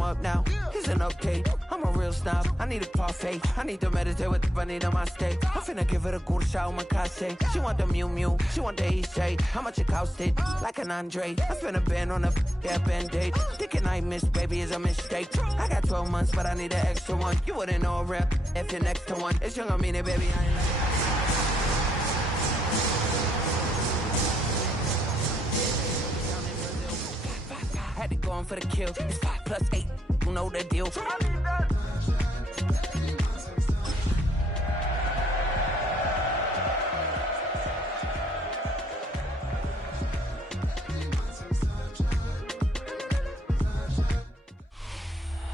I'm up now. He's an update. I'm a real snob. I need a parfait. I need to meditate with the bunny on my steak. I'm finna give it a good shot with my case. She want the Mew Mew. She want the East Shade. How much it costed? Like an Andre. I spent a band on a band-aid. Thinking I missed, baby, is a mistake. I got 12 months, but I need an extra one. You wouldn't know a rep if you're next to one. It's young, I mean it, baby, I ain't like had it going for the kill. It's 5 plus 8. You know the deal.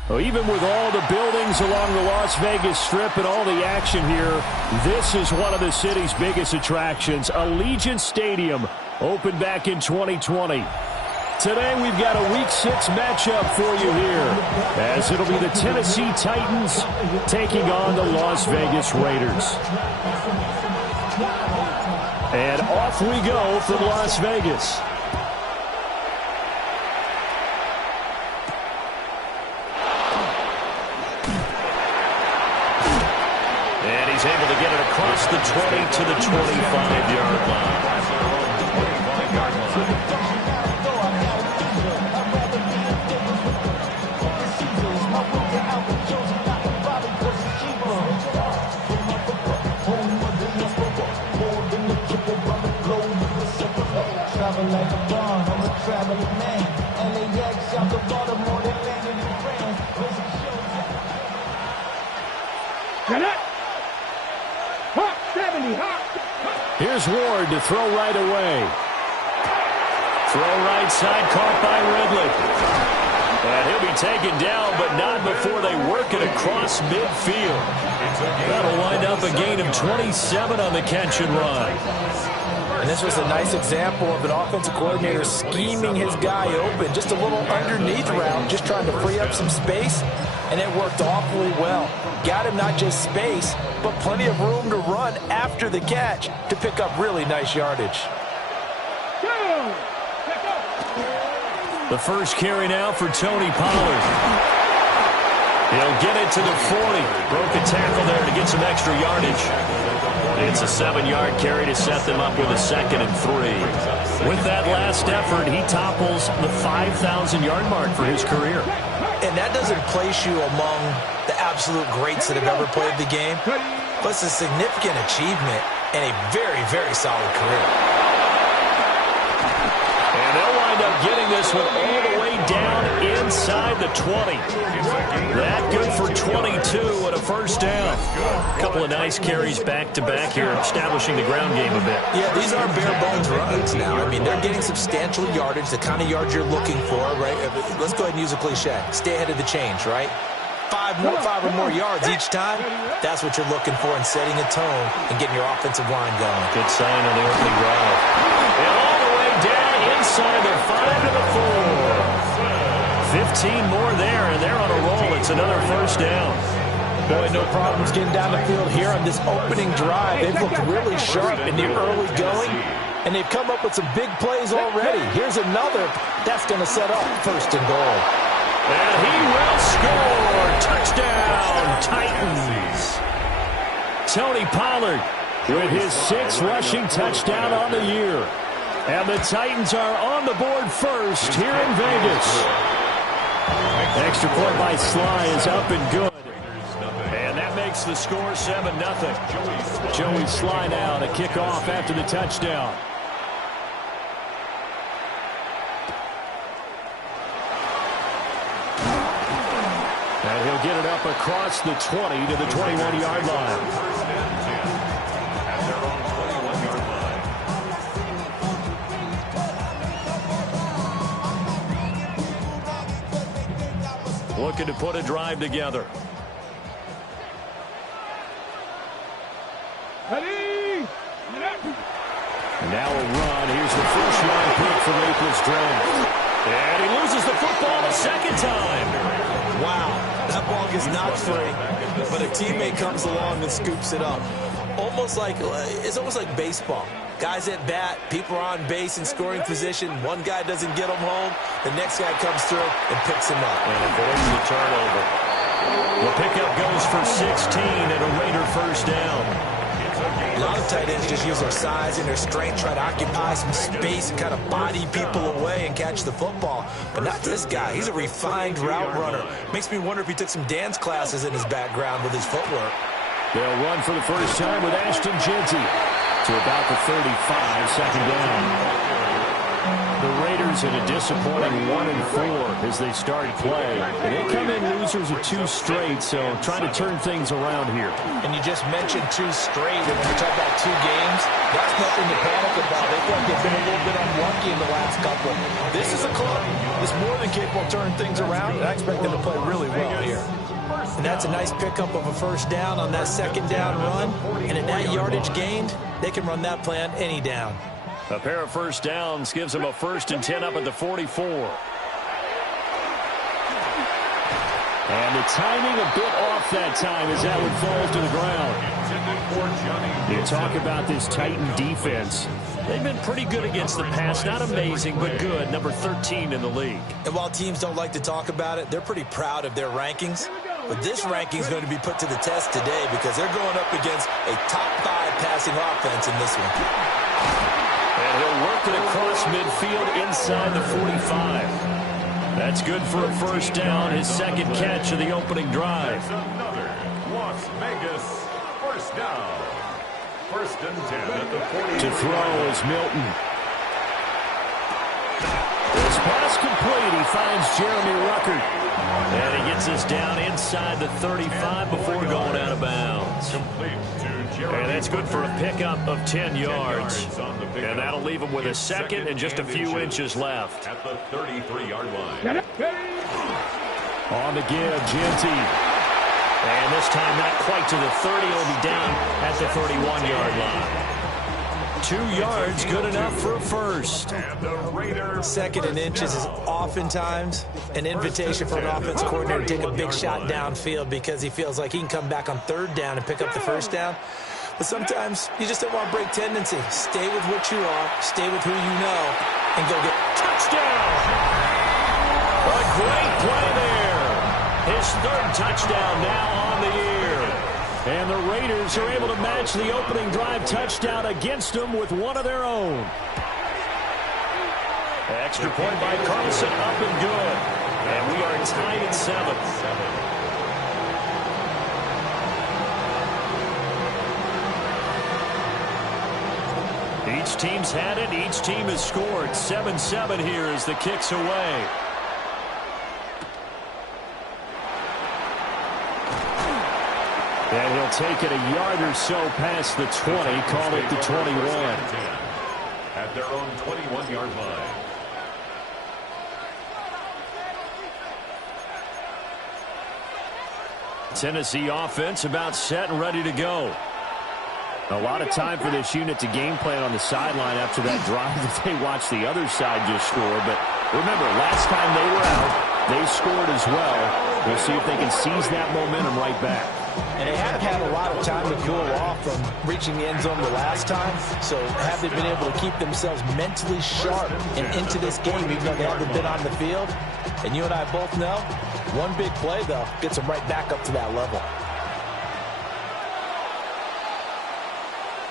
Well, even with all the buildings along the Las Vegas Strip and all the action here, this is one of the city's biggest attractions. Allegiant Stadium opened back in 2020. Today we've got a Week 6 matchup for you here, as it'll be the Tennessee Titans taking on the Las Vegas Raiders. And off we go from Las Vegas. And he's able to get it across the 20 to the 25-yard line. Like a bomb, I'm a traveling man. LAX out the Baltimore, they landed in France. Here's Ward to throw right away. Throw right side, caught by Ridley. And he'll be taken down, but not before they work it across midfield. That'll wind up a gain of 27 on the catch and run. And this was a nice example of an offensive coordinator scheming his guy open. Just a little underneath route, just trying to free up some space, and it worked awfully well. Got him not just space, but plenty of room to run after the catch to pick up really nice yardage. The first carry now for Tony Pollard. He'll get it to the 40. Broke a tackle there to get some extra yardage. It's a 7-yard carry to set them up with a 2nd and 3. With that last effort, he topples the 5,000-yard mark for his career. And that doesn't place you among the absolute greats that have ever played the game, but it's a significant achievement and a very, very solid career. And they'll wind up getting this one all the way down inside the 20. That good for 22 and a first down. A couple of nice carries back-to-back here, establishing the ground game a bit. Yeah, these aren't bare-bones runs now. I mean, they're getting substantial yardage, the kind of yards you're looking for, right? Let's go ahead and use a cliche. Stay ahead of the change, right? 5 or more yards each time, that's what you're looking for in setting a tone and getting your offensive line going. Good sign on the opening drive. And all the way down inside the 5 to the 4. 15 more there, and they're on a roll. It's another first down. Boy, no problems getting down the field here on this opening drive. They've looked really sharp in the early going, and they've come up with some big plays already. Here's another that's going to set up 1st and goal. And he will score. Touchdown, Titans. Tony Pollard with his 6th rushing touchdown on the year. And the Titans are on the board first here in Vegas. Extra point by Sly is up and good. And that makes the score 7-0. Joey Sly now to kick off after the touchdown. And he'll get it up across the 20 to the 21-yard line. Looking to put a drive together. And now a run. Here's the first-round pick from April's draft. And he loses the football a 2nd time. Wow, that ball gets knocked free, but a teammate comes along and scoops it up. It's almost like baseball. Guys at bat, people are on base in scoring position. One guy doesn't get them home. The next guy comes through and picks him up. And avoids the turnover. The pickup goes for 16 and a Raider first down. A lot of tight ends just use their size and their strength, try to occupy some space and kind of body people away and catch the football. But not this guy. He's a refined route runner. Makes me wonder if he took some dance classes in his background with his footwork. They'll run for the first time with Ashton Jeanty to about the 35, second down. The Raiders in a disappointing 1-4 as they start play. And they come in losers of 2 straight, so trying to turn things around here. And you just mentioned 2 straight, and when you talk about 2 games, that's nothing to panic about. They feel like they've been a little bit unlucky in the last couple. This is a club that's more than capable of turning things around, and I expect them to play really well here. And that's a nice pickup of a first down on that second down run. And at that yardage gained, they can run that play on any down. A pair of first downs gives them a 1st and 10 up at the 44. And the timing a bit off that time as that one falls to the ground. You talk about this Titan defense. They've been pretty good against the pass. Not amazing, but good. Number 13 in the league. And while teams don't like to talk about it, they're pretty proud of their rankings. But this ranking is going to be put to the test today because they're going up against a top 5 passing offense in this one. And he'll work it across midfield inside the 45. That's good for a first down, his second catch of the opening drive. Another Las Vegas first down. 1st and 10 at the 40. To throw is Milton. This pass complete. He finds Jeremy Ruckert. And he gets us down inside the 35 before going out of bounds. And that's good for a pickup of 10 yards. And that'll leave him with a second and just a few inches left. At the 33-yard line. On the give, Jeanty. And this time not quite to the 30. He'll be down at the 31-yard line. 2 yards, good enough for a first. And the Raiders. 2nd and inches is oftentimes an invitation for an offense coordinator to take a big shot downfield because he feels like he can come back on 3rd down and pick up the first down. But sometimes you just don't want to break tendency. Stay with what you are, stay with who you know, and go get touchdown. A great play there. His 3rd touchdown now on the year. And the Raiders are able to match the opening drive touchdown against them with one of their own. Extra point by Carlson, up and good. And we are tied at 7. Each team's had it. Each team has scored. 7-7 here as the kick's away. And he'll take it a yard or so past the 20, call it the 21. At their own 21-yard line. Tennessee offense about set and ready to go. A lot of time for this unit to game plan on the sideline after that drive that they watched the other side just score. But remember, last time they were out, they scored as well. We'll see if they can seize that momentum right back. And they have had a lot of time to cool off from reaching the end zone the last time. So have they been able to keep themselves mentally sharp and into this game, even though they haven't been on the field? And you and I both know, one big play, though, gets them right back up to that level.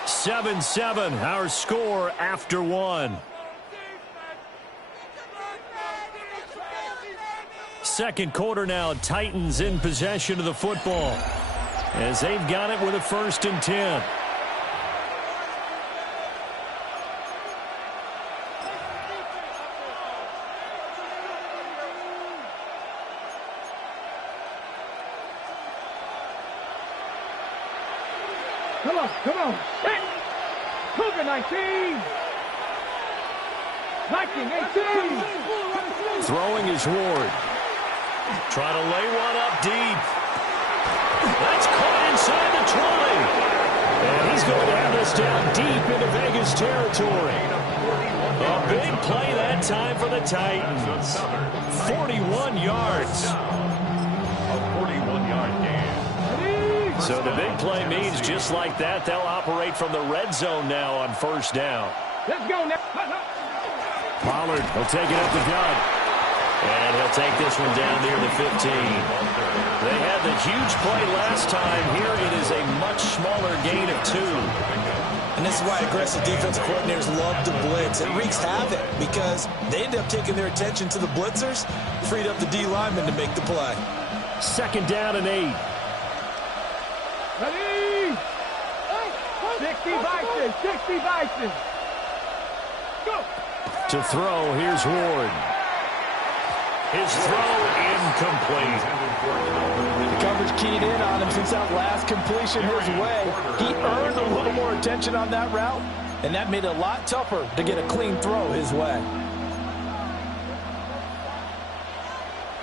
7-7, our score after 1. Second quarter now, Titans in possession of the football as they've got it with a 1st and 10. Come on. Cougar 19. Viking 18. Throwing is Ward. Trying to lay one up deep. That's caught inside the 20. And he's going to have this down deep into Vegas territory. A big play that time for the Titans. 41 yards. A 41-yard gain. So the big play means just like that, they'll operate from the red zone now on first down. Let's go now. Pollard will take it up the gut. And he'll take this one down near the 15. They had the huge play last time. Here it is a much smaller gain of 2. And this is why aggressive defensive coordinators love to blitz. It wreaks havoc because they end up taking their attention to the blitzers, freed up the D lineman to make the play. Second down and 8. Ready? 60 Bison, 60 Bison. Go. To throw, here's Ward. His throw incomplete. The coverage keyed in on him since that last completion his way. He earned a little more attention on that route, and that made it a lot tougher to get a clean throw his way.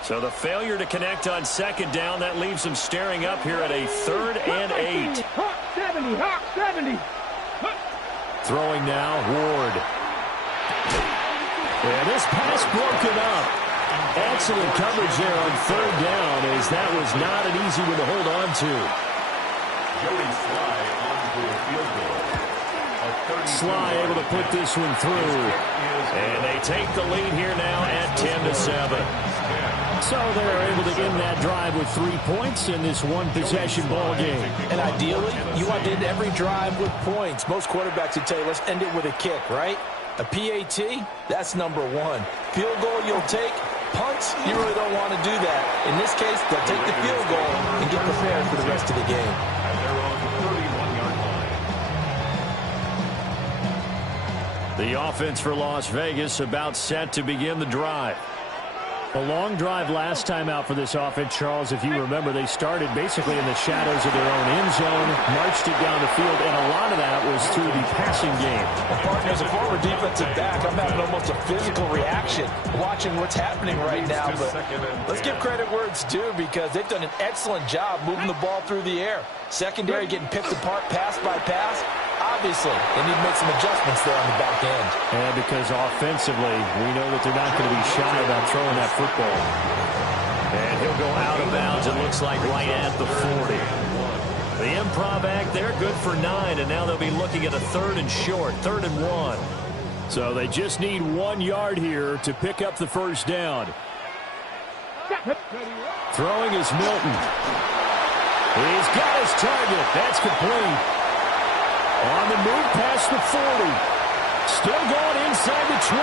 So the failure to connect on second down, that leaves him staring up here at a 3rd and 8. Hawk 70, Hawk 70. Throwing now, Ward. And this pass broken up. Excellent coverage there on 3rd down, as that was not an easy one to hold on to. Joey Sly on for the field goal. Sly able to put this one through. And they take the lead here now at 10-7. So they're able to end that drive with 3 points in this one-possession ball game. And ideally, you want to end every drive with points. Most quarterbacks would tell you, let's end it with a kick, right? A PAT, that's number 1. Field goal you'll take. Punts, you really don't want to do that. In this case, they'll take the field goal and get prepared for the rest of the game. And they're on the 31-yard line. The offense for Las Vegas about set to begin the drive. A long drive last time out for this offense, Charles. If you remember, they started basically in the shadows of their own end zone, marched it down the field, and a lot of that was through the passing game. Well, partner, as a former defensive back, I'm having almost a physical reaction watching what's happening right now. But let's give credit where it's due, because they've done an excellent job moving the ball through the air. Secondary getting picked apart pass by pass. Obviously, they need to make some adjustments there on the back end. And because offensively, we know that they're not going to be shy about throwing that football. And he'll go out of bounds, it looks like, right at the 40. The improv act, they're good for 9, and now they'll be looking at a 3rd and short, 3rd and 1. So they just need 1 yard here to pick up the first down. Throwing is Milton. He's got his target. That's complete. On the move past the 40. Still going inside the 20.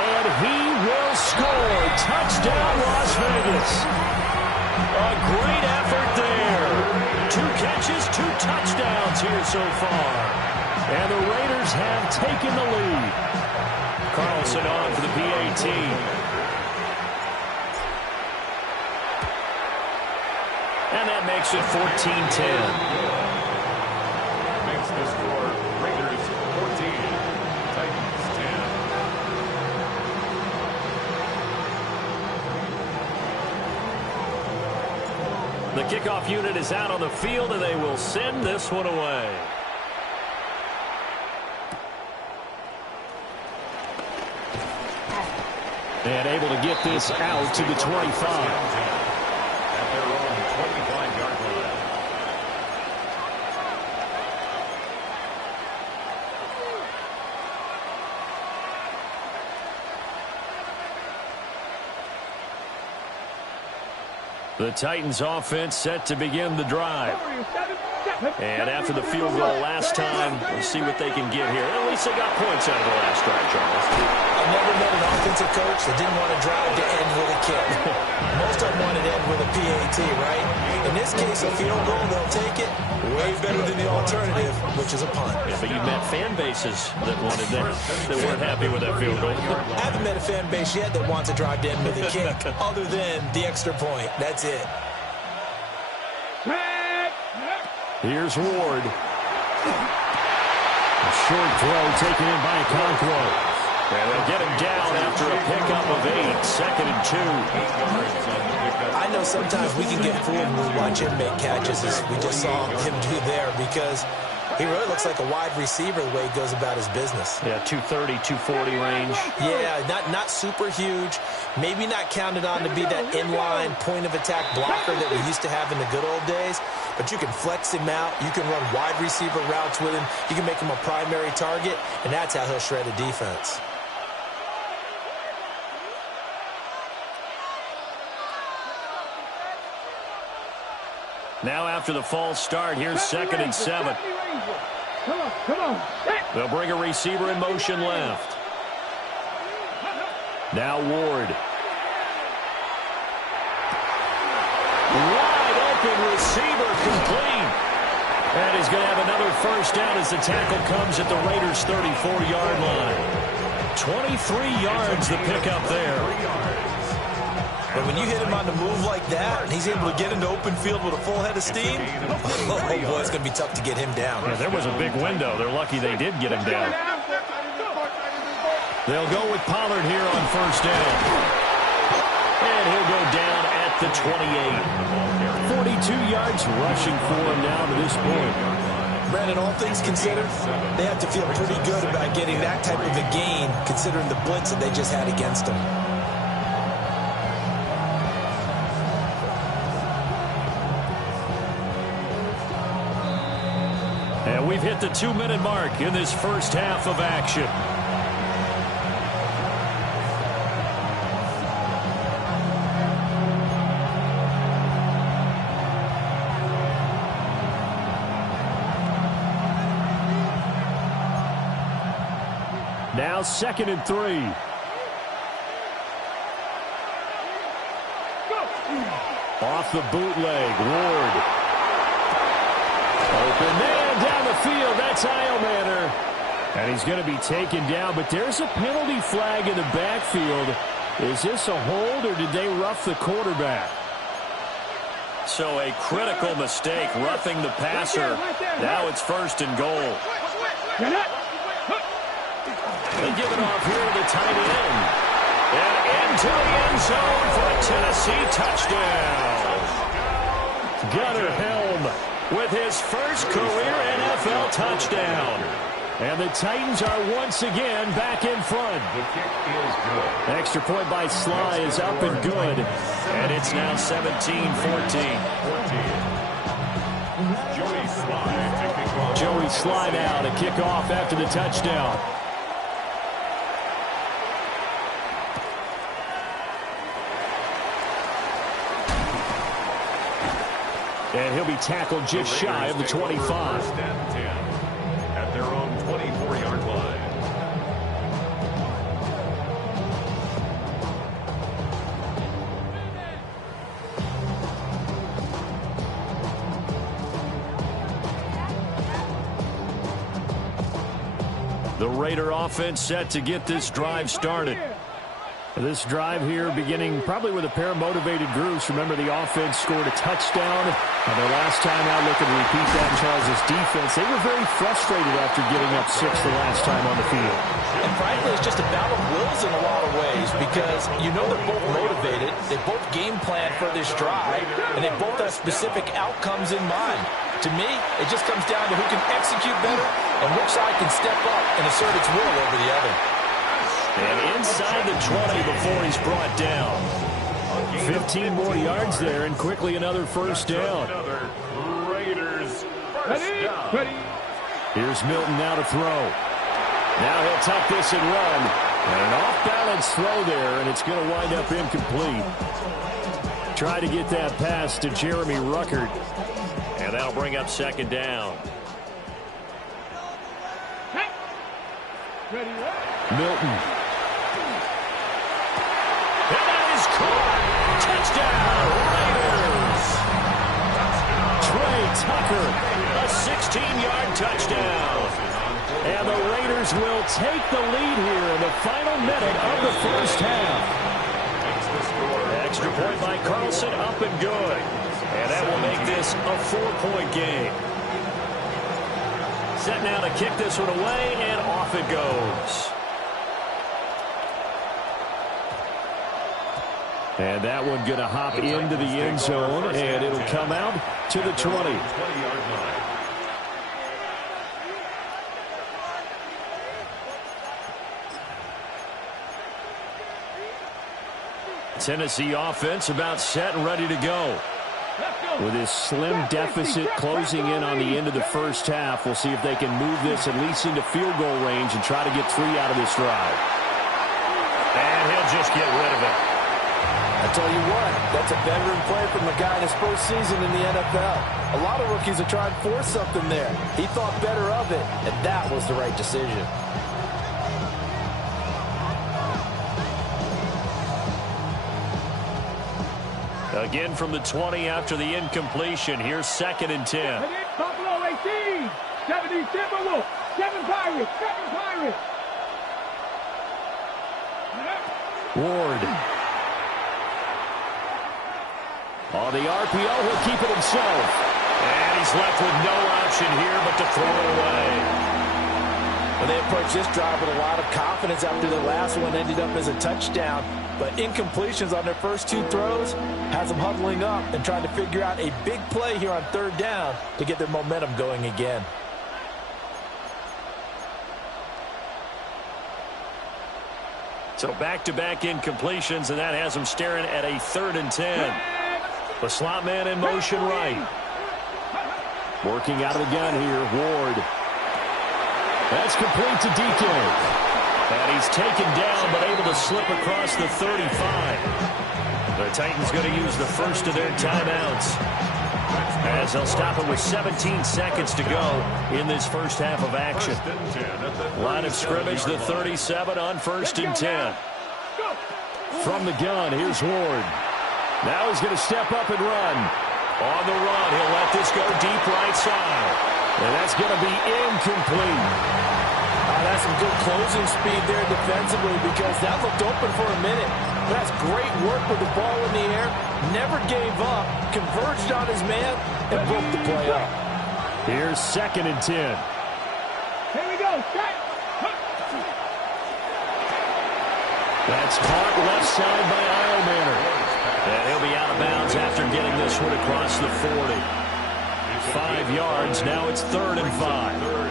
And he will score. Touchdown, Las Vegas. A great effort there. 2 catches, 2 touchdowns here so far. And the Raiders have taken the lead. Carlson on for the PAT. And that makes it 14-10. The score, Raiders 14, Titans 10. The kickoff unit is out on the field, and they will send this one away. And able to get this out to the 25. At their own 25-yard line. The Titans offense set to begin the drive. And after the field goal last time, we'll see what they can get here. At least they got points out of the last drive, Charles. I never met an offensive coach that didn't want to drive to end with a kick. Most of them wanted to end with a PAT, right? In this case, a field goal, they'll take it. Way better than the alternative, which is a punt. Yeah, but you met fan bases that wanted that, that weren't happy with that field goal. I haven't met a fan base yet that wants to drive to end with a kick, other than the extra point. That's it. Here's Ward. A short throw taken in by Okonkwo. And they'll get him down after a pickup of 8. 2nd and 2. I know sometimes we can get fooled when we watch him make catches, as we just saw him do there, because he really looks like a wide receiver the way he goes about his business. Yeah, 230, 240 range. Yeah, not super huge. Maybe not counted on to be that inline point-of-attack blocker that we used to have in the good old days. but you can flex him out. You can run wide receiver routes with him. You can make him a primary target, and that's how he'll shred a defense. Now after the false start, here's 2nd and 7. Come on. They'll bring a receiver in motion left. Now Ward. Wide open receiver complete. And he's going to have another first down as the tackle comes at the Raiders' 34-yard line. 23 yards the pickup there. But when you hit him on the move like that, and he's able to get into open field with a full head of steam, oh boy, it's going to be tough to get him down. Yeah, there was a big window. They're lucky they did get him down. They'll go with Pollard here on first down. And he'll go down at the 28. 42 yards rushing for him now to this point. Brandon, all things considered, they have to feel pretty good about getting that type of a gain, considering the blitz that they just had against them. And we've hit the 2-minute mark in this first half of action. Now 2nd and 3. Off the bootleg, Ward. Open man down the field. That's Eilmaner. And he's going to be taken down, but there's a penalty flag in the backfield. Is this a hold, or did they rough the quarterback? So a critical mistake, roughing the passer. Now it's 1st and goal. They give it off here to the tight end. And into the end zone for a Tennessee touchdown. Gunnar Helm with his first career NFL touchdown. And the Titans are once again back in front. The kick is good. Extra point by Sly is up and good. And it's now 17-14. Joey Sly to kick off. Joey Sly now to kick off after the touchdown. And he'll be tackled just shy of the 25. 1st and 10 at their own 24-yard line. The Raider offense set to get this drive started. This drive here beginning probably with a pair of motivated groups. Remember, the offense scored a touchdown. And their last time out, looking to repeat that in Charles' defense. They were very frustrated after giving up 6 the last time on the field. And frankly, it's just a battle of wills in a lot of ways, because you know they're both motivated. They both game plan for this drive, and they both have specific outcomes in mind. To me, it just comes down to who can execute better and which side can step up and assert its will over the other. And inside the 20 before he's brought down. 15 more yards there, and quickly another first down. Another Raiders first down. Here's Milton now to throw. Now he'll tuck this and run. And an off-balance throw there, and it's going to wind up incomplete. Try to get that pass to Jeremy Ruckert. And that'll bring up 2nd down. Milton. And that is caught. Touchdown, Raiders. Trey Tucker, a 16-yard touchdown. And the Raiders will take the lead here in the final minute of the first half. Extra point by Carlson, up and good. And that will make this a 4-point game. Set now to kick this one away, and off it goes. And that one going to hop into the end zone, and it'll come out to the 20. 20-yard line. Tennessee offense about set and ready to go. With this slim deficit closing in on the end of the first half, we'll see if they can move this at least into field goal range and try to get 3 out of this drive. And he'll just get rid of it. I tell you what, that's a veteran play from a guy in his first season in the NFL. A lot of rookies are trying to force something there. He thought better of it, and that was the right decision. Again from the 20 after the incompletion. Here's 2nd and 10. Buffalo 18, 70 Timberwolves, 7 Pirates, 7 Pirates. Ward. On the RPO, he'll keep it himself. And he's left with no option here but to throw it away. Well, they approached this drive with a lot of confidence after the last one ended up as a touchdown. But incompletions on their first 2 throws has them huddling up and trying to figure out a big play here on 3rd down to get their momentum going again. So back-to-back incompletions, and that has them staring at a 3rd and 10. The slot man in motion right. Working out of the gun here, Ward. That's complete to DK. And he's taken down, but able to slip across the 35. The Titans going to use the first of their timeouts, as they'll stop it with 17 seconds to go in this first half of action. Line of scrimmage, the 37 on 1st and 10. From the gun, here's Ward. Now he's going to step up and run. On the run, he'll let this go deep right side. And that's going to be incomplete. That's some good closing speed there defensively, because that looked open for a minute. That's great work with the ball in the air. Never gave up, converged on his man, and broke the play up. Here's 2nd and 10. Here we go. That's caught left side by Eilmanor. And he'll be out of bounds after getting this one across the 40. 5 yards. Now it's 3rd and 5.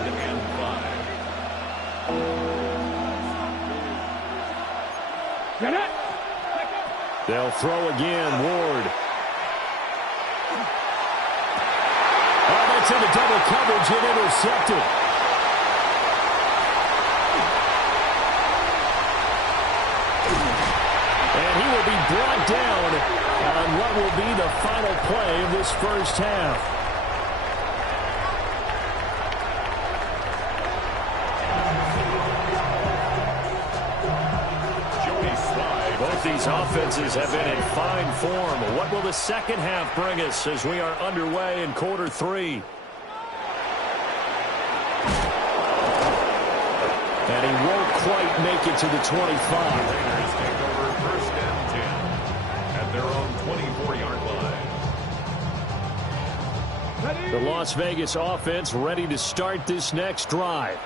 They'll throw again. Ward. Oh, that's into double coverage and intercepted. And he will be brought down on what will be the final play of this first half. Both these offenses have been in fine form. What will the second half bring us as we are underway in quarter 3? And he won't quite make it to the 25. Raiders take over 1st and 10 at their own 24-yard line. The Las Vegas offense ready to start this next drive.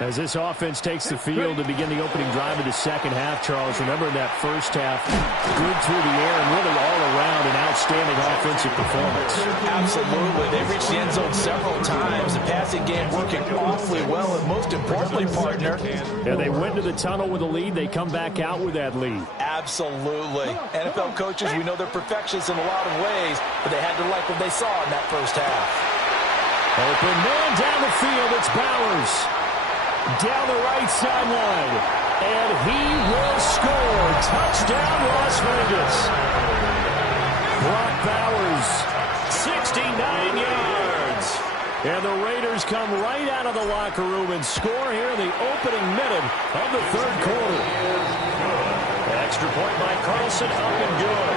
As this offense takes the field to begin the opening drive of the second half, Charles, remember in that first half, good through the air and really all around an outstanding offensive performance. Absolutely. They reached the end zone several times. The passing game working awfully well, and most importantly, partner. Yeah, they went to the tunnel with a lead. They come back out with that lead. Absolutely. NFL coaches, we know they're perfectionists in a lot of ways, but they had to like what they saw in that first half. Open man down the field. It's Bowers. Down the right sideline. And he will score. Touchdown, Las Vegas. Brock Bowers, 69 yards. And the Raiders come right out of the locker room and score here in the opening minute of the 3rd quarter. Extra point by Carlson, up and good.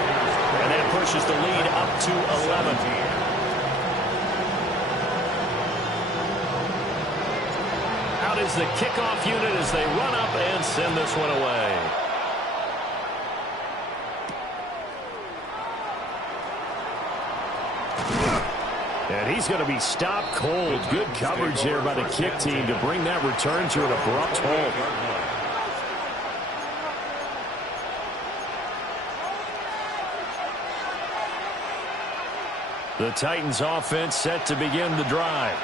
And that pushes the lead up to 11. Is the kickoff unit as they run up and send this one away. And he's going to be stopped cold. Good coverage there by the kick team to bring that return to an abrupt halt. The Titans offense set to begin the drive.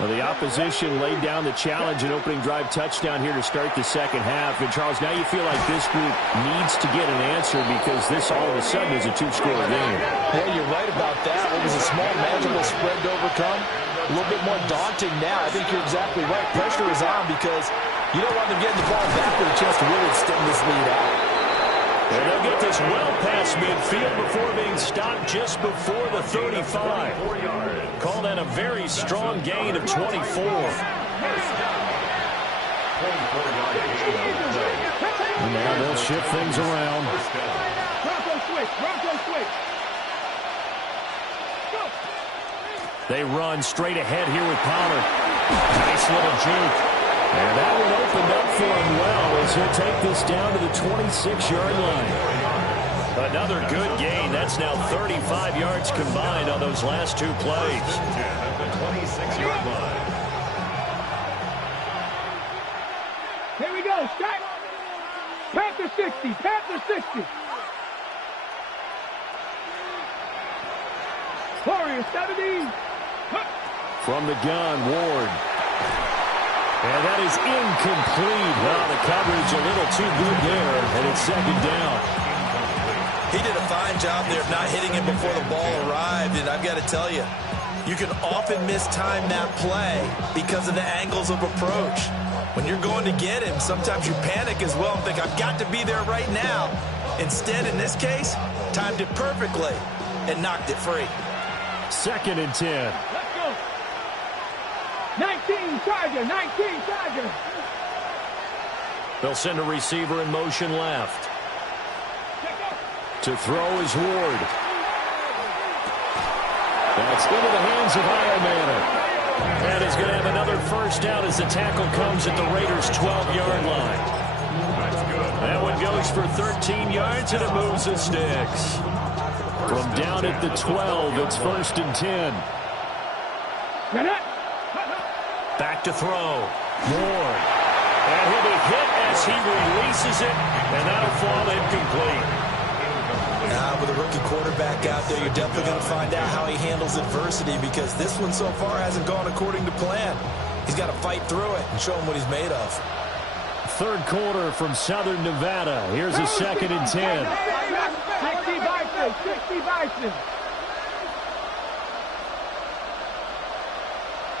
Well, the opposition laid down the challenge and opening drive touchdown here to start the second half. And, Charles, now you feel like this group needs to get an answer because this all of a sudden is a two-score game. Yeah, you're right about that. It was a small, manageable spread to overcome. A little bit more daunting now. I think you're exactly right. Pressure is on because you don't want them getting the ball back with a chance to really extend this lead out. And they'll get this well past midfield before being stopped just before the 35. Call that a very strong gain of 24. And now they'll shift things around. Bronco switch. Bronco switch. Go. They run straight ahead here with Pollard. Nice little juke. And that one opened up for him well as he'll take this down to the 26-yard line. Another good gain. That's now 35 yards combined on those last two plays. At the 26-yard line. Here we go. Strike. Panther 60. Panther 60. Warrior 70. From the gun, Ward. And that is incomplete. Well, the coverage a little too good there, and it's second down. He did a fine job there of not hitting him before the ball arrived, and I've got to tell you, you can often mistime that play because of the angles of approach. When you're going to get him, sometimes you panic as well and think, I've got to be there right now. Instead, in this case, timed it perfectly and knocked it free. 2nd and 10. Let's go. 19 Charger. 19 Charger. They'll send a receiver in motion left. To throw is Ward. That's into the hands of Iomanner. And he's going to have another first down as the tackle comes at the Raiders' 12-yard line. That one goes for 13 yards, and it moves the sticks. From down at the 12, it's 1st and 10. Back to throw. Ward. And he'll be hit as he releases it, and that'll fall incomplete. With a rookie quarterback out there, you're definitely going to find out how he handles adversity because this one so far hasn't gone according to plan. He's got to fight through it and show him what he's made of. 3rd quarter from Southern Nevada. Here's a 2nd and 10. 60 Bison. 60 Bison.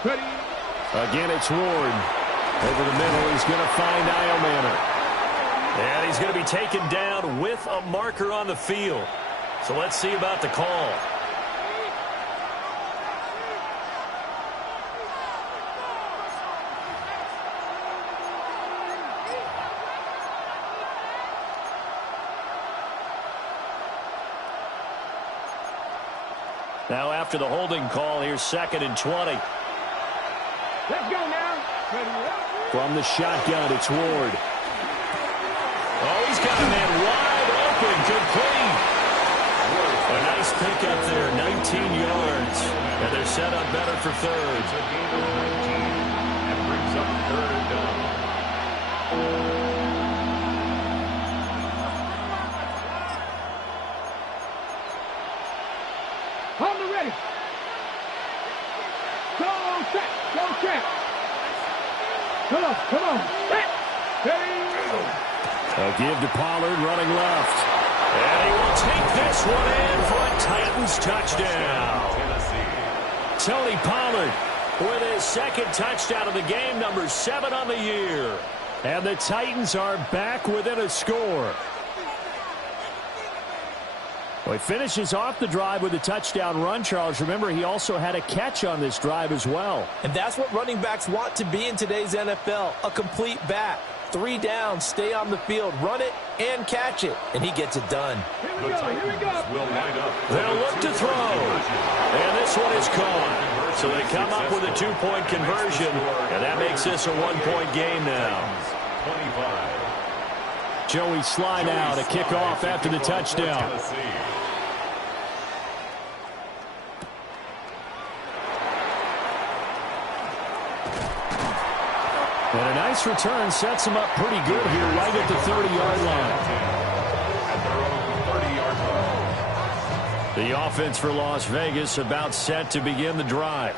Ready. Again, it's Ward. Over the middle, he's going to find Iomanner. And he's going to be taken down with a marker on the field. So let's see about the call. Now after the holding call, here's 2nd and 20. Let's go now. From the shotgun, it's Ward. Oh, he's got a man wide open, complete. A nice pickup there, 19 yards. And they're set up better for 3rd. And brings up 3rd down. On the ready. Go check. Go check. Come on. Come on. Ready. A give to Pollard running left. And he will take this one in for a Titans touchdown. Tony Pollard with his 2nd touchdown of the game, number 7 on the year. And the Titans are back within a score. Well, he finishes off the drive with a touchdown run, Charles. Remember, he also had a catch on this drive as well. And that's what running backs want to be in today's NFL, a complete back. 3 downs, stay on the field, run it, and catch it. And he gets it done. Here we go. Here we go. They'll look to throw. And this one is caught. So they come up with a 2-point conversion. And that makes this a 1-point game now. 25. Joey Sly now to kick off after the touchdown. And a nice return sets him up pretty good here right at the 30-yard line. The offense for Las Vegas about set to begin the drive.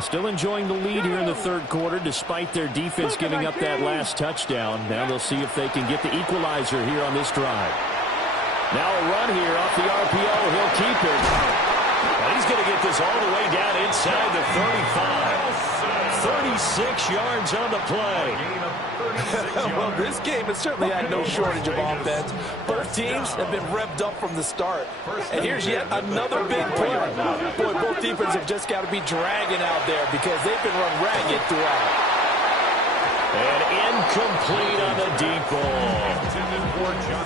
Still enjoying the lead here in the third quarter despite their defense giving up that last touchdown. Now they'll see if they can get the equalizer here on this drive. Now a run here off the RPO. He'll keep it. And he's going to get this all the way down inside the 35. 36 yards on the play. Well, this game has certainly had no shortage of offense. Both teams have been revved up from the start. And here's yet another big play. Boy, both defenses have just got to be dragging out there because they've been run ragged throughout. And incomplete on the deep ball.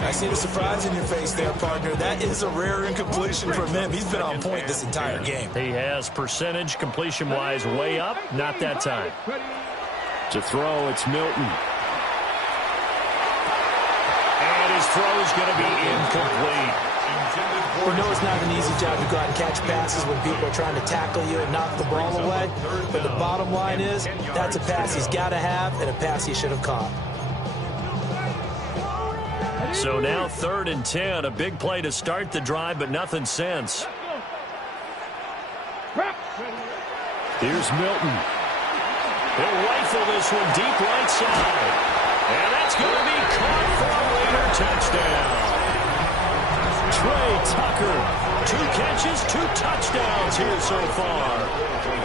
I see the surprise in your face there, partner. That is a rare incompletion from him. He's been on point this entire game. He has percentage completion-wise way up. Not that time. To throw, it's Milton. And his throw is going to be incomplete. We know it's not an easy job to go out and catch passes when people are trying to tackle you and knock the ball away. But the bottom line is, that's a pass he's got to have and a pass he should have caught. So now 3rd and 10. A big play to start the drive, but nothing since. Here's Milton. He'll rifle this one deep right side. And that's going to be caught for a Raider touchdown. Trey Tucker. 2 catches, 2 touchdowns here so far.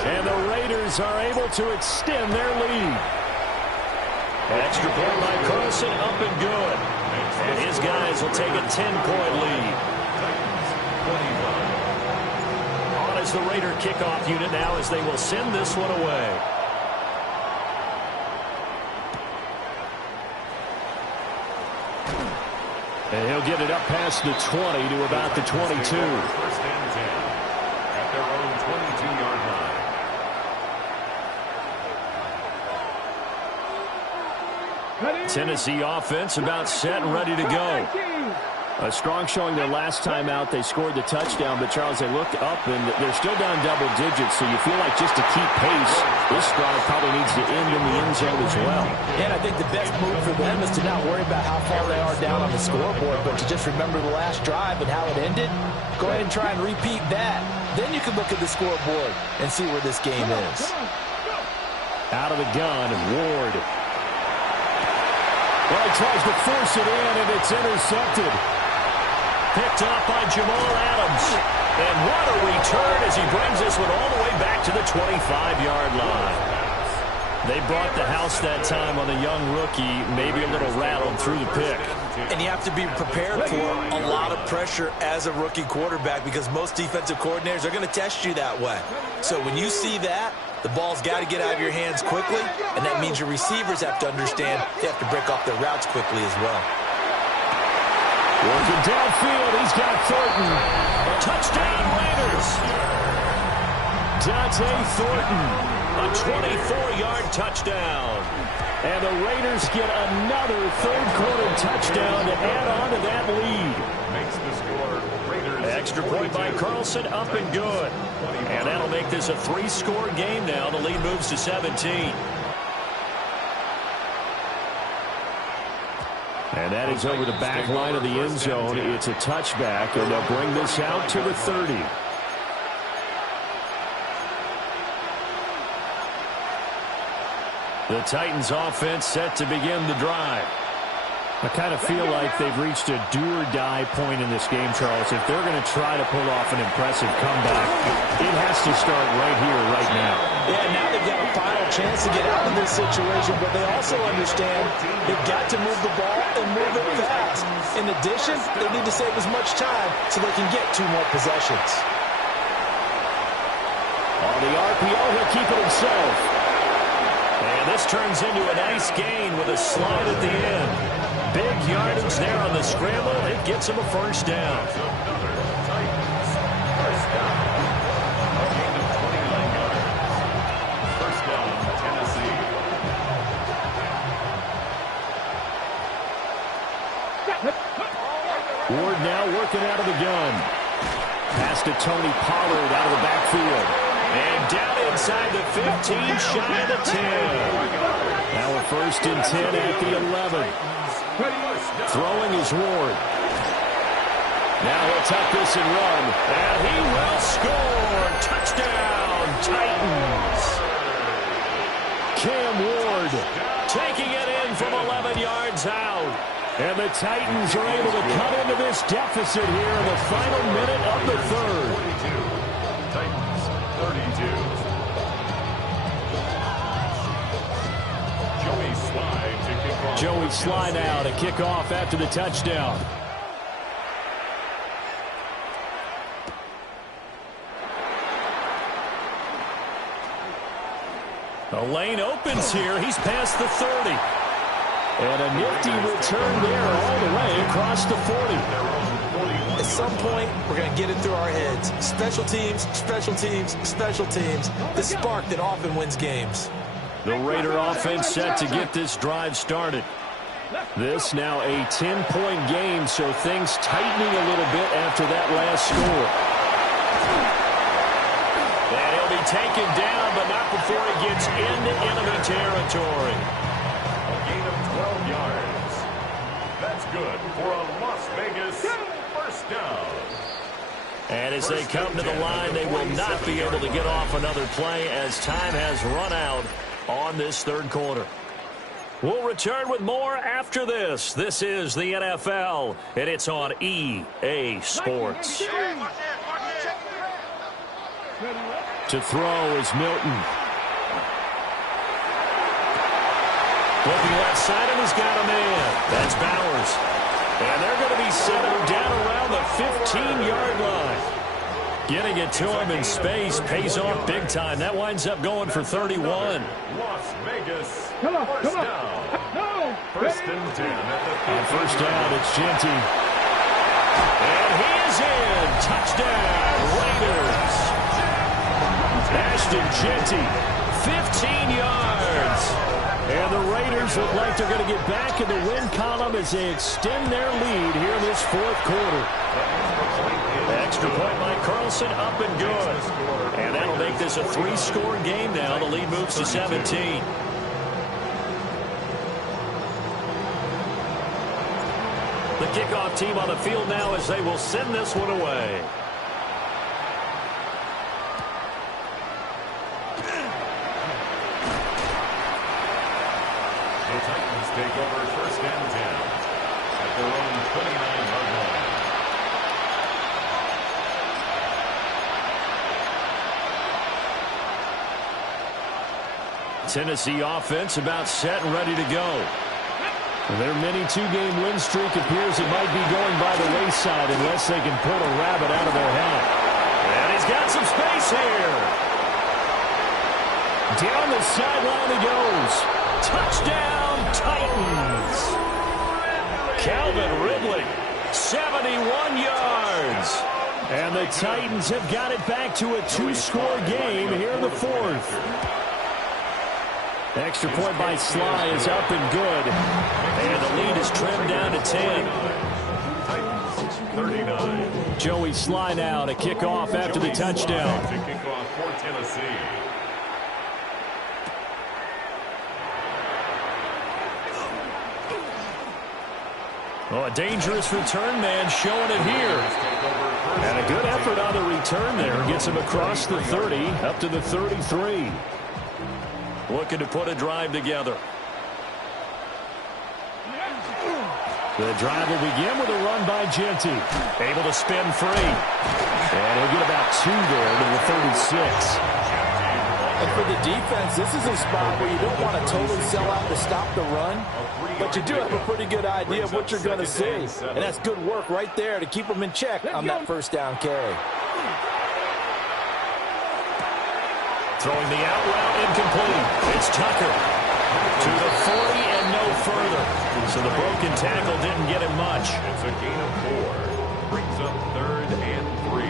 And the Raiders are able to extend their lead. Extra point by Carlson, up and good. And his guys will take a 10-point lead. On as the Raider kickoff unit now as they will send this one away. And he'll get it up past the 20 to about the 22. 1st and 10 at their own 22-yard line. Tennessee offense about set and ready to go. A strong showing their last time out. They scored the touchdown, but, Charles, they looked up, and they're still down double digits, so you feel like just to keep pace, this drive probably needs to end in the end zone as well. And I think the best move for them is to not worry about how far they are down on the scoreboard, but to just remember the last drive and how it ended. Go ahead and try and repeat that. Then you can look at the scoreboard and see where this game is. Out of the gun, Ward. Well, he tries to force it in, and it's intercepted. Picked up by Jamal Adams. And what a return as he brings this one all the way back to the 25-yard line. They brought the house that time on the young rookie, maybe a little rattled through the pick. And you have to be prepared for a lot of pressure as a rookie quarterback because most defensive coordinators are going to test you that way. So when you see that, the ball's got to get out of your hands quickly, and that means your receivers have to understand they have to break off their routes quickly as well. Working downfield, he's got Thornton. Touchdown Raiders! Dante Thornton. A 24-yard touchdown. And the Raiders get another third-quarter touchdown to add on to that lead. Makes the score Raiders. Extra point by Carlson, up and good. And that'll make this a 3-score game now. The lead moves to 17. And that is over the back line of the end zone. It's a touchback, and they'll bring this out to the 30. The Titans offense set to begin the drive. I kind of feel like they've reached a do-or-die point in this game, Charles. If they're going to try to pull off an impressive comeback, it has to start right here, right now. Yeah, now they've got a final chance to get out of this situation, but they also understand they've got to move the ball and move it fast. In addition, they need to save as much time so they can get 2 more possessions. On the RPO, he'll keep it himself. And this turns into a nice gain with a slide at the end. Big yardage there on the scramble. It gets him a first down. First down, Tennessee. Ward now working out of the gun. Pass to Tony Pollard out of the backfield. And down inside the 15, shy of the 10. Now a 1st and 10 at the 11. Throwing is Ward. Now he'll tuck this and run. And he will score. Touchdown, Titans. Cam Ward taking it in from 11 yards out. And the Titans are able to cut into this deficit here in the final minute of the third. 42. Titans 32. Joey Slye to kick off. Joey Slye now to kick off after the touchdown. The lane opens here. He's past the 30. And a nifty return there all the way across the 40. At some point, we're going to get it through our heads. Special teams, special teams, special teams. The spark that often wins games. The Raider offense set to get this drive started. This now a 10-point game, so things tightening a little bit after that last score. And he'll be taken down, but not before he gets into enemy territory. A gain of 12 yards. That's good for a Las Vegas first down. And as they come to the line, they will not be able to get off another play as time has run out on this third quarter. We'll return with more after this. This is the NFL, and it's on EA Sports. To throw is Milton. Looking left side, and he's got a man. That's Bowers. And they're going to be settled down around the 15-yard line. Getting it to him in space pays off big time. That winds up going for 31. Las Vegas first down. First and 10 at the 15. On first down, it's Genty. And he is in. Touchdown, Raiders. Ashton Genty, 15 yards. And the Raiders look like they're going to get back in the win column as they extend their lead here in this fourth quarter. Extra point by Carlson, up and good. And that'll make this a 3-score game now. The lead moves to 17. The kickoff team on the field now as they will send this one away. The Titans take over first and 10 at their own 29-yard line. Tennessee offense about set and ready to go. Their mini 2-game win streak appears it might be going by the wayside unless they can pull a rabbit out of their hat. And he's got some space here. Down the sideline he goes. Touchdown, Titans. Calvin Ridley, 71 yards. And the Titans have got it back to a 2-score game here in the fourth. Extra point by Slye is up and good. And the lead is trimmed down to 10. Titans 39. Joey Slye now to kick off after the touchdown. To kick off for Tennessee. Oh, a dangerous return man showing it here. And a good effort on the return there. Gets him across the 30, up to the 33. Looking to put a drive together. The drive will begin with a run by Genty. Able to spin free. And he'll get about 2 there to the 36. And for the defense, this is a spot where you don't want to totally sell out to stop the run, but you do have a pretty good idea of what you're going to see. And that's good work right there to keep them in check on that first down carry. Throwing the out route incomplete. It's Tucker to the 40 and no further. So the broken tackle didn't get him much. It's a gain of 4. Brings up 3rd and 3.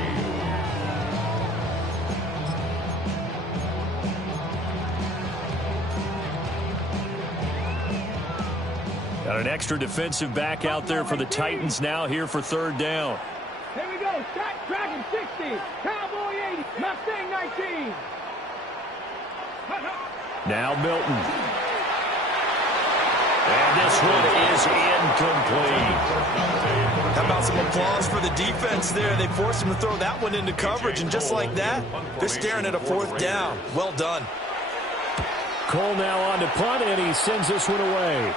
Got an extra defensive back out there for the Titans now here for 3rd down. Here we go. Dragon 60. Cowboy 80. Mustang 19. Now Milton. And this one is incomplete. How about some applause for the defense there? They forced him to throw that one into coverage, and just like that, they're staring at a 4th down. Well done. Cole now on to punt, and he sends this one away.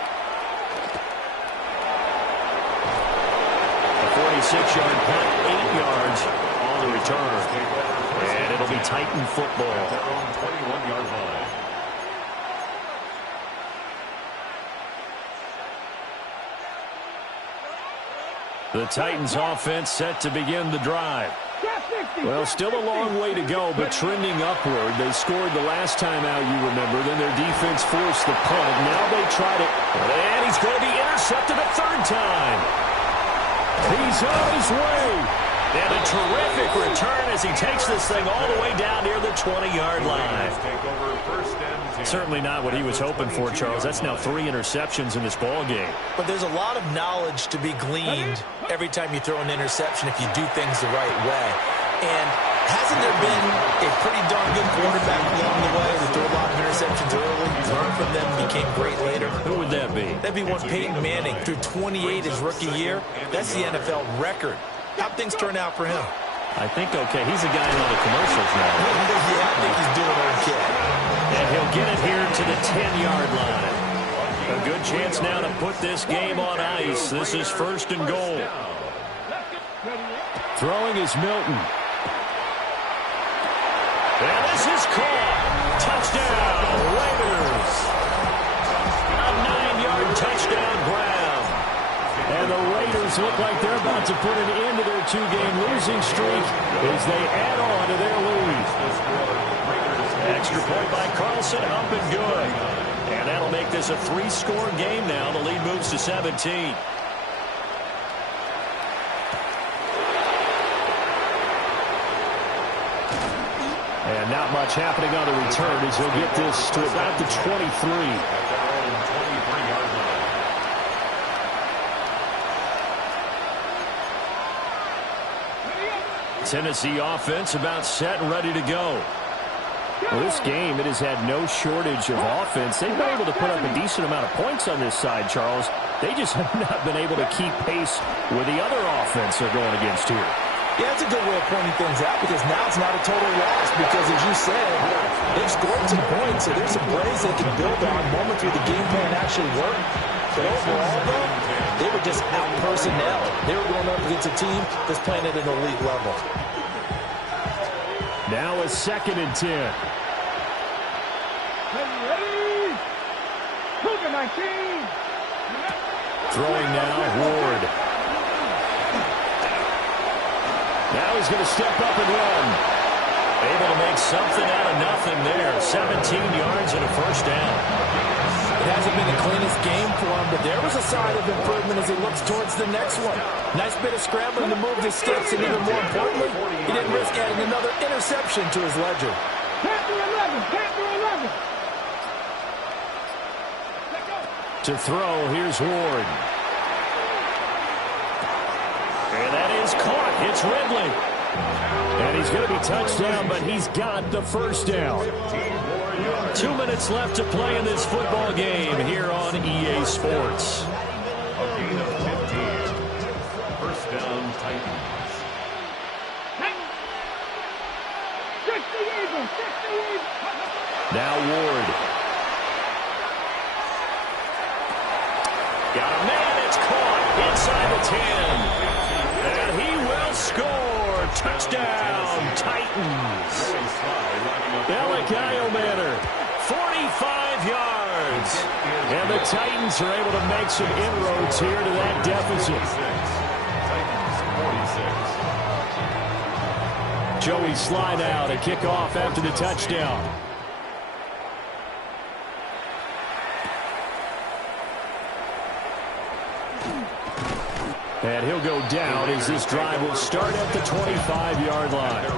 A 46-yard punt, 8 yards on the return. And it'll be Titan football. Their own 21-yard line. The Titans offense set to begin the drive. Well, still a long way to go, but trending upward. They scored the last time out, you remember. Then their defense forced the punt. Now they tried it. And he's going to be intercepted a third time. He's on his way. And a terrific return as he takes this thing all the way down near the 20-yard line. Certainly not what he was hoping for, Charles. That's now 3 interceptions in this ball game. But there's a lot of knowledge to be gleaned every time you throw an interception if you do things the right way. And hasn't there been a pretty darn good quarterback along the way that threw a lot of interceptions early, learned from them, became great later? Who would that be? That'd be one Peyton Manning. Threw 28 his rookie year. That's the NFL record. How'd things turn out for him? I think okay. He's a guy in all the commercials now. Yeah, I think he's doing okay. And he'll get it here to the 10-yard line. A good chance now to put this game on ice. This is 1st and goal. Throwing is Milton. And this is caught. Touchdown, Raiders. A 9-yard touchdown grab. And the Raiders look like they're about to put an end to their 2-game losing streak as they add on to their lead. Extra point by Carlson, up and good. And that'll make this a 3-score game now. The lead moves to 17. And not much happening on the return as he'll get this to about the 23. Tennessee offense about set and ready to go. Well, this game, it has had no shortage of offense. They've been able to put up a decent amount of points on this side, Charles. They just have not been able to keep pace with the other offense they're going against here. Yeah, that's a good way of pointing things out because now it's not a total loss because, as you said, they've scored some points, so there's some plays they can build on moments where the game plan actually worked. But overall, though, they were just out-personnel. They were going up against a team that's playing at an elite level. Now a 2nd and 10. Ready? Cougar 19. Throwing now, Ward. Now he's going to step up and run. Able to make something out of nothing there. 17 yards and a 1st down. It hasn't been the cleanest game for him, but there was a sign of improvement as he looks towards the next one. Nice bit of scrambling to move the sticks, and even more importantly, he didn't risk adding another interception to his ledger. Panther 11. Panther 11. To throw, here's Ward. And that is caught. It's Ridley. And he's going to be touched down, but he's got the 1st down. 2 minutes left to play in this football game here on EA Sports. A gain of 15. 1st down, Titans. 60 Eagles. 60 Eagles. Now Ward. Got a man. It's caught inside the 10. And he will score. Touchdown, Titans. Elikayo Manor, 45 yards. And the Titans are able to make some inroads here to that deficit. Titans 46. Joey slide out, a kickoff after the touchdown. And he'll go down as this drive will start at the 25-yard line.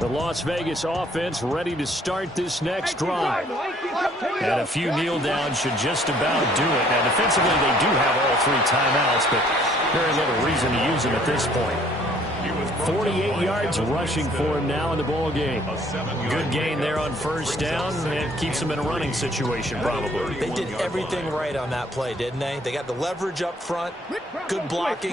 The Las Vegas offense ready to start this next drive. And a few kneel downs should just about do it. Now, defensively, they do have all 3 timeouts, but very little reason to use them at this point. He was 48 yards rushing for him now in the ball game. Good gain there on first down, and keeps him in a running situation probably. They did everything right on that play, didn't they? They got the leverage up front, good blocking,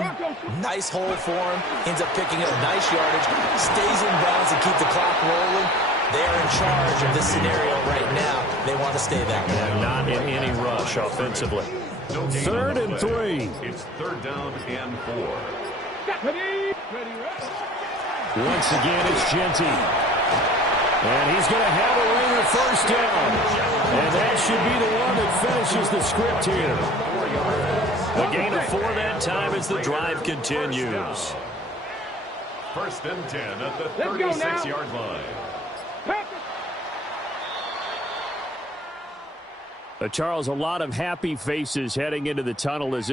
nice hole for him, ends up picking up nice yardage, stays in bounds and keep the clock rolling. They are in charge of this scenario right now. They want to stay that way. Not in any rush offensively. 3rd and 3. It's 3rd down and 4. Once again, it's Jeanty. And he's going to have a Raider first down. And that should be the one that finishes the script here. A gain of 4 that time as the drive continues. 1st and 10 at the 36-yard line. Charles, a lot of happy faces heading into the tunnel as